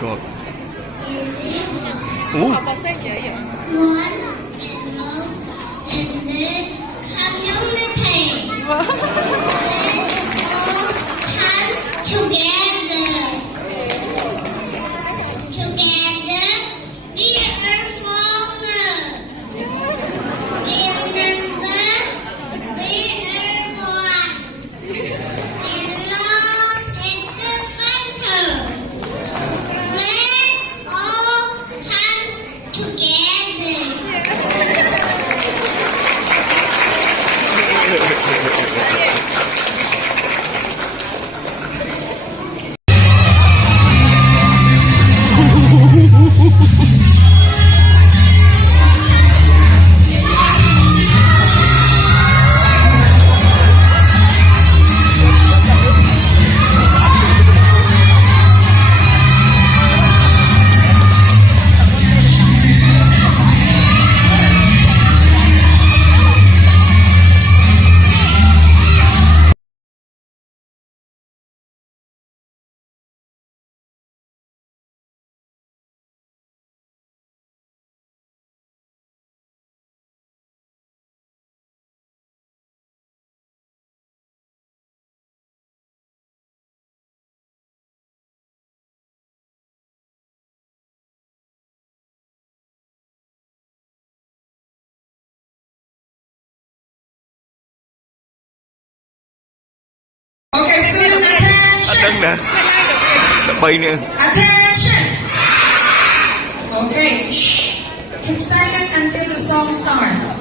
Chuột. Học bò sát dễ vậy. Muốn and love and then community. Let's all come together. Together, we are stronger. We are number. We are one. And love is the center. Let's all come together. Okay, student Đứng attention. nè. Bay nè. Attention. Okay, shh. Keep silent until the song starts.